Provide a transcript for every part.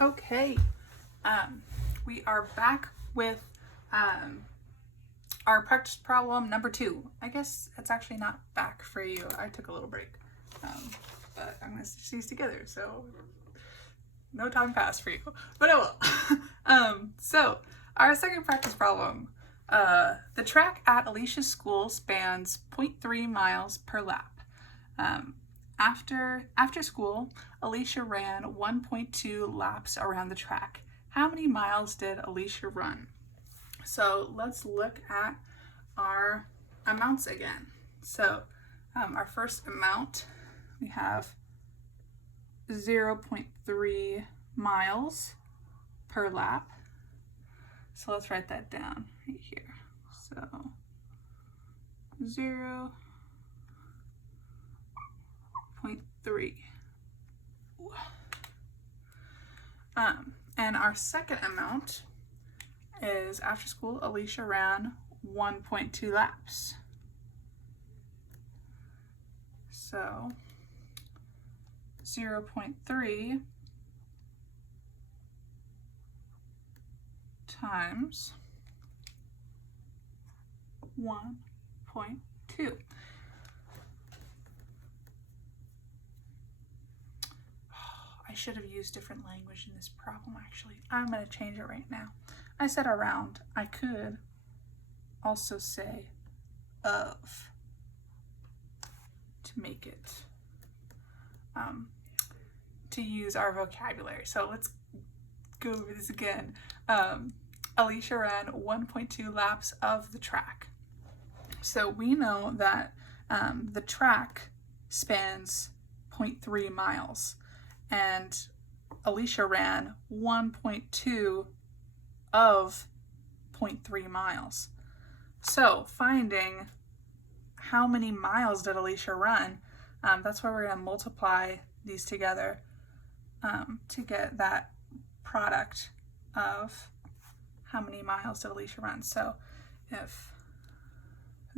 Okay, we are back with our practice problem number 2. I guess it's actually not back for you. I took a little break, but I'm going to stitch these together, so no time passed for you, but I will. So our second practice problem. The track at Alicia's school spans 0.3 miles per lap. After school, Alicia ran 1.2 laps around the track. How many miles did Alicia run? So let's look at our amounts again. So our first amount, we have 0.3 miles per lap. So let's write that down right here. So 0.3. And our second amount is after school, Alicia ran 1.2 laps. So 0.3 times 1.2. I should have used different language in this problem, actually. I'm going to change it right now. I said around. I could also say of to make it, to use our vocabulary. So let's go over this again. Alicia ran 1.2 laps of the track. So we know that the track spans 0.3 miles. And Alicia ran 1.2 of 0.3 miles. So finding how many miles did Alicia run, that's why we're going to multiply these together to get that product of how many miles did Alicia run. So if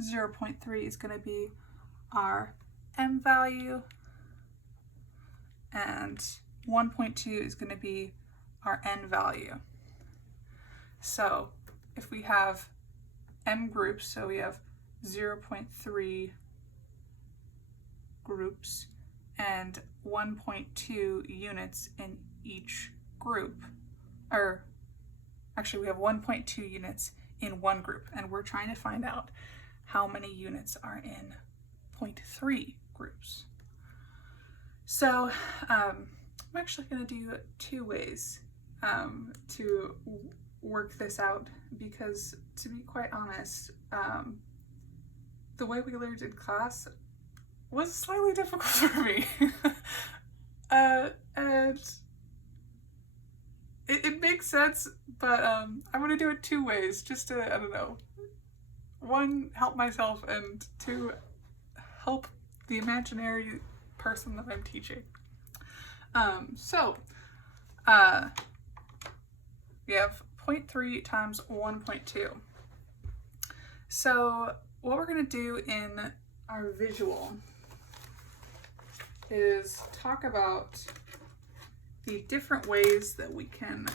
0.3 is going to be our M value, and 1.2 is going to be our N value. So if we have M groups, so we have 0.3 groups and 1.2 units in each group, or actually we have 1.2 units in one group, and we're trying to find out how many units are in 0.3 groups. So I'm actually going to do 2 ways to work this out, because to be quite honest, the way we learned in class was slightly difficult for me. And it makes sense, but I'm going to do it 2 ways just to, I don't know, 1, help myself, and 2, help the imaginary person that I'm teaching. We have 0.3 times 1.2. So what we're going to do in our visual is talk about the different ways that we can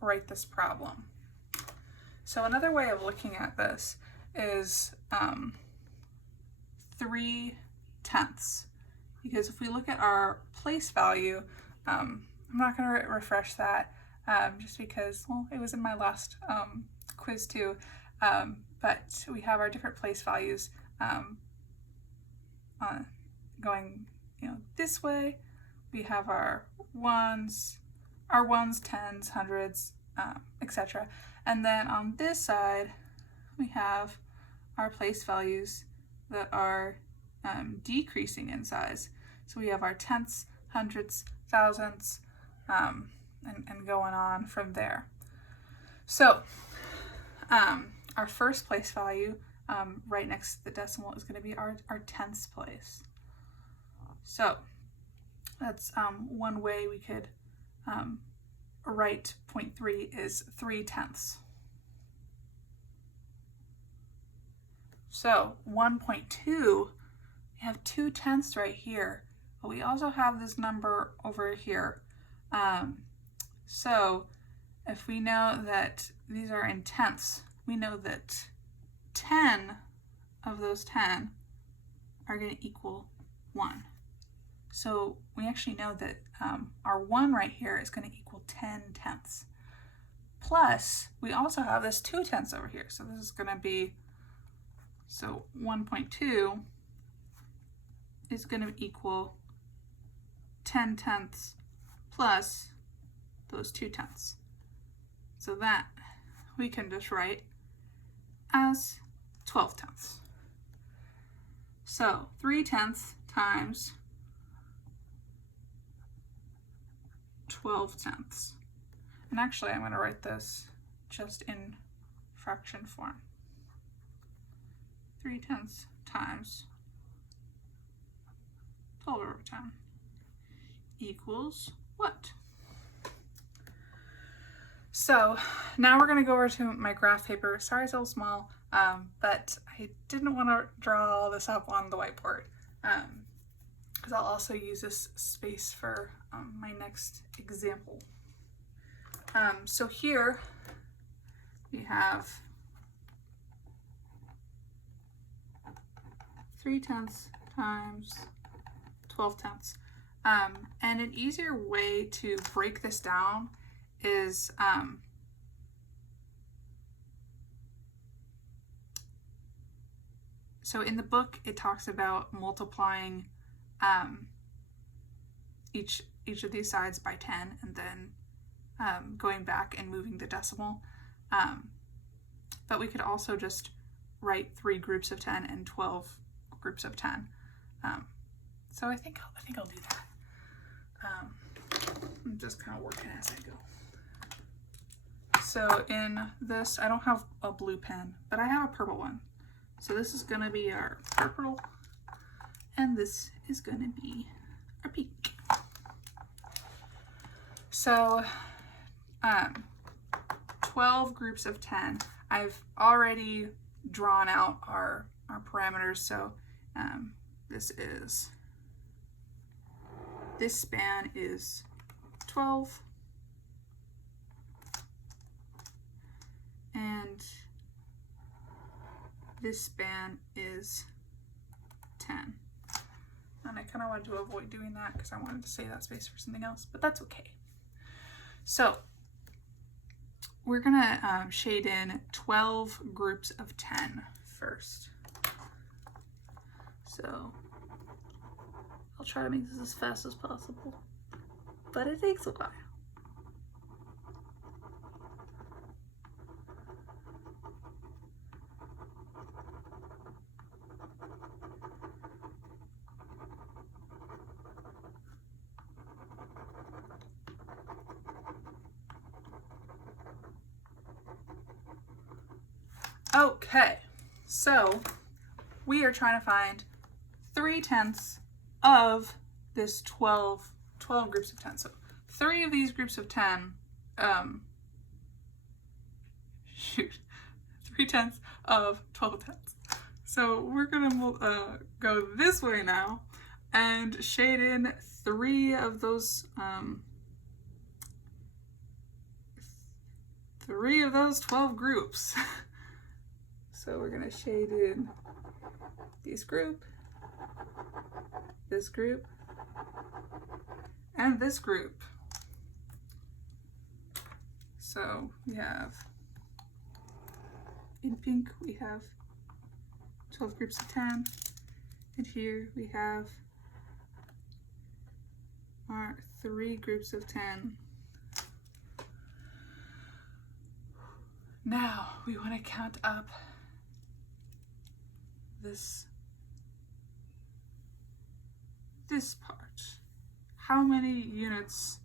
write this problem. So another way of looking at this is 3/10, because if we look at our place value, I'm not going to refresh that just because, well, it was in my last quiz too, but we have our different place values going, this way. We have our ones, tens, hundreds, etc. And then on this side, we have our place values that are decreasing in size. So we have our tenths, hundredths, thousandths, and going on from there. So our first place value right next to the decimal is going to be our tenths place. So that's one way we could write 0.3 is 3/10. So 1.2, we have 2/10 right here, but we also have this number over here, So if we know that these are in tenths, we know that 10 of those 10 are going to equal 1. So we actually know that our 1 right here is going to equal 10 tenths. Plus, we also have this 2 tenths over here. So this is going to be, so 1.2 is going to equal 10 tenths plus those 2 tenths. So that we can just write as 12 tenths. So 3 tenths times 12 tenths. And actually I'm going to write this just in fraction form. 3 tenths times 12 over 10 equals what? So now we're going to go over to my graph paper. Sorry it's a little small, but I didn't want to draw all this up on the whiteboard because I'll also use this space for my next example. So here we have 3 tenths times 12 tenths. And an easier way to break this down is so in the book it talks about multiplying each of these sides by 10 and then going back and moving the decimal. But we could also just write 3 groups of 10 and 12 groups of 10. So I think I'll do that. I'm just kind of working as I go. So in this, I don't have a blue pen, but I have a purple one. So this is going to be our purple, and this is going to be our pink. So 12 groups of 10. I've already drawn out our parameters. So this span is 12, and this span is 10. And I kind of wanted to avoid doing that because I wanted to save that space for something else, but that's okay. So we're gonna shade in 12 groups of 10 first. So I'll try to make this as fast as possible, but it takes a while. Okay, so we are trying to find 3 tenths of this 12 groups of 10. So 3 of these groups of 10, 3 tenths of 12 tenths. So we're gonna go this way now and shade in 3 of those 12 groups. So we're gonna shade in this group, and this group. So we have, in pink, we have 12 groups of 10, and here we have our 3 groups of 10. Now we want to count up this part. How many units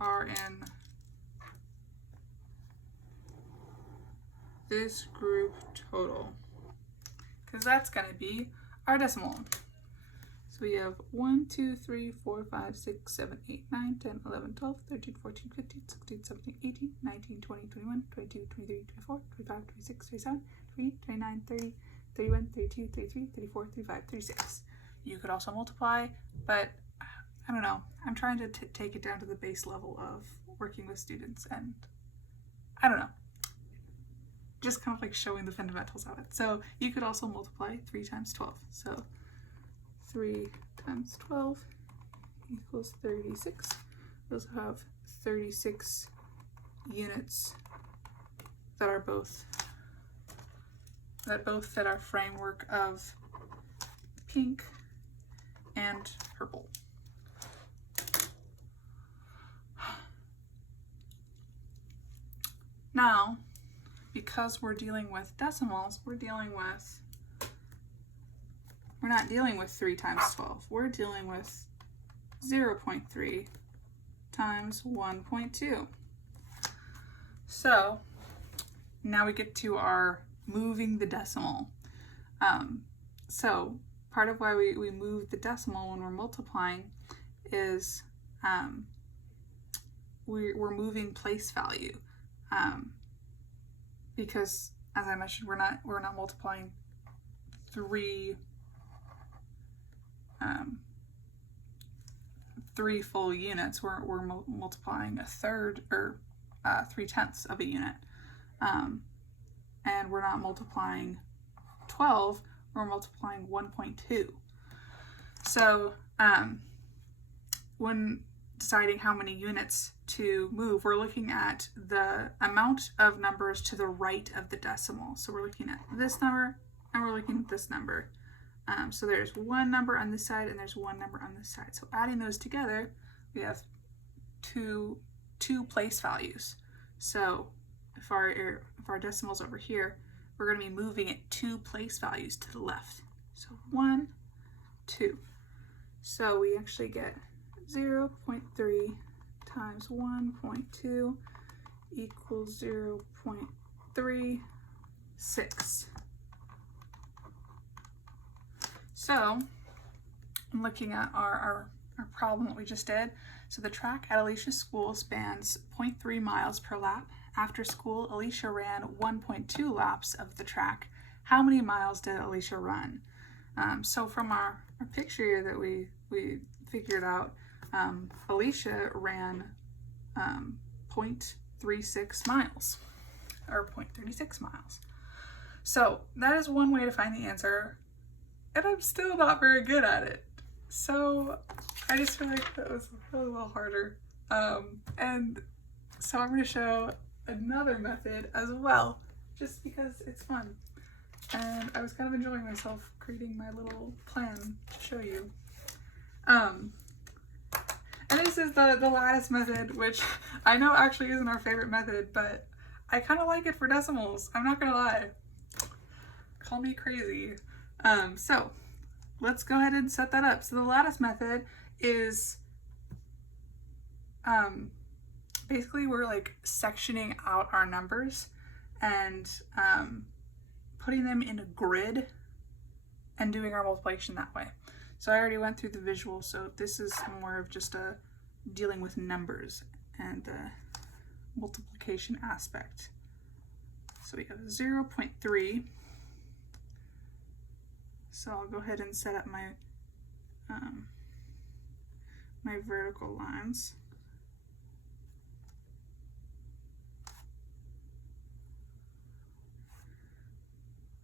are in this group total? Because that's going to be our decimal. So we have 1, 2, 3, 4, 5, 6, 7, 8, 9, 10, 11, 12, 13, 14, 15, 16, 17, 18, 19, 20, 21, 22, 23, 24, 25, 26, 27, 28, 29, 30, 31, 32, 33, 34, 35, 36. You could also multiply, but I don't know. I'm trying to take it down to the base level of working with students, and I don't know. Just kind of like showing the fundamentals of it. So you could also multiply 3 times 12. So 3 times 12 equals 36. We also have 36 units that are both fit our framework of pink and purple. Now, because we're dealing with decimals, we're not dealing with 3 times 12. We're dealing with 0.3 times 1.2. So now we get to our moving the decimal. So part of why we move the decimal when we're multiplying is we're moving place value. Because, as I mentioned, we're not multiplying three full units. We're multiplying a third or 3/10 of a unit, and we're not multiplying 12. We're multiplying 1.2. So when deciding how many units to move, we're looking at the amount of numbers to the right of the decimal. So we're looking at this number and we're looking at this number. So there's one number on this side and there's one number on this side. So adding those together, we have two place values. So if our decimal's over here, we're going to be moving it 2 place values to the left. So 1, 2. So we actually get 0.3 times 1.2 equals 0.36. So I'm looking at our problem that we just did. So the track at Alicia's school spans 0.3 miles per lap. After school, Alicia ran 1.2 laps of the track. How many miles did Alicia run? So from our picture here that we figured out, Alicia ran 0.36 miles, or 0.36 miles. So that is one way to find the answer, and I'm still not very good at it. So I just feel like that was a little harder. And so I'm going to show another method as well, just because it's fun. And I was kind of enjoying myself creating my little plan to show you. And this is the lattice method, which I know actually isn't our favorite method, but I kind of like it for decimals. I'm not going to lie. Call me crazy. So let's go ahead and set that up. So the lattice method is basically we're like sectioning out our numbers and putting them in a grid and doing our multiplication that way. So I already went through the visual, so this is more of just dealing with numbers and the multiplication aspect. So we have 0.3. So I'll go ahead and set up my my vertical lines.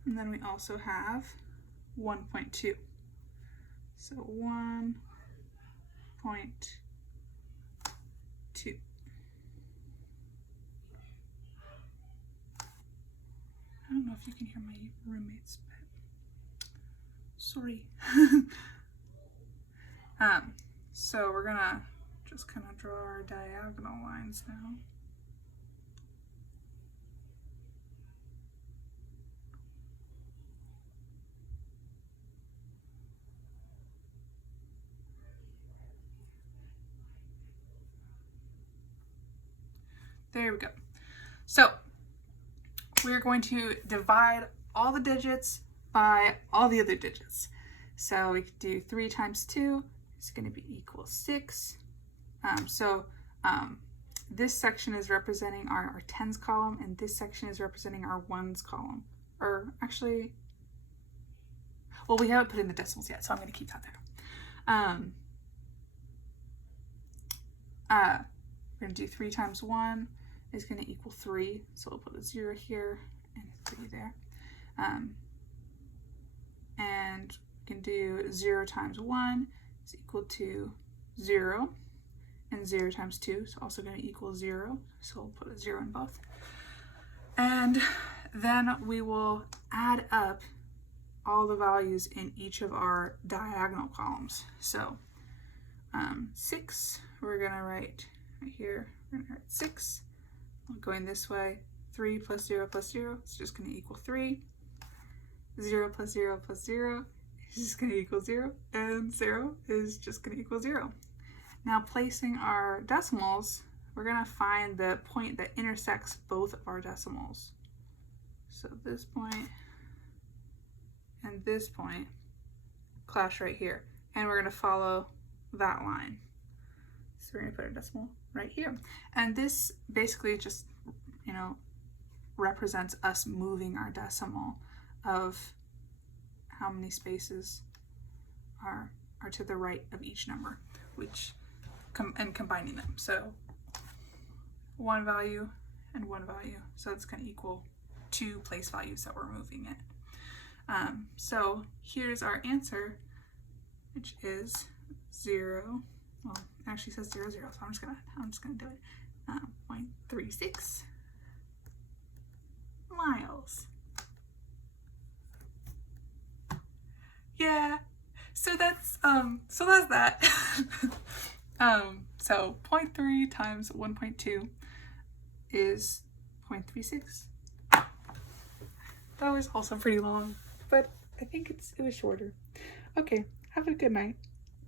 And then we also have 1.2. So 1.2. I don't know if you can hear my roommates, but sorry. So we're gonna just kind of draw our diagonal lines now. There we go. So we're going to divide all the digits by all the other digits. So we could do 3 times 2 is going to be equal 6. This section is representing our tens column, and this section is representing our ones column. Or actually, well, we haven't put in the decimals yet, so I'm going to keep that there. we're going to do 3 times 1 is going to equal 3. So we'll put a 0 here and 3 there. And we can do 0 times 1 is equal to 0. And 0 times 2 is also going to equal 0. So we'll put a 0 in both. And then we will add up all the values in each of our diagonal columns. So 6, we're going to write right here, we're going to write 6. Going this way, 3 plus 0 plus 0 is just going to equal 3. 0 plus 0 plus 0 is just going to equal 0. And 0 is just going to equal 0. Now placing our decimals, we're going to find the point that intersects both of our decimals. So this point and this point clash right here. And we're going to follow that line. So we're going to put a decimal right here. And this basically just, you know, represents us moving our decimal of how many spaces are to the right of each number, which and combining them. So 1 value and 1 value. So it's going to equal 2 place values that we're moving it. So here's our answer, which is 0. Well, it actually says 0, 0, so I'm just gonna do it. 0.36 miles. Yeah. So that's that. So 0.3 times 1.2 is 0.36. That was also pretty long, but I think it was shorter. Okay, have a good night.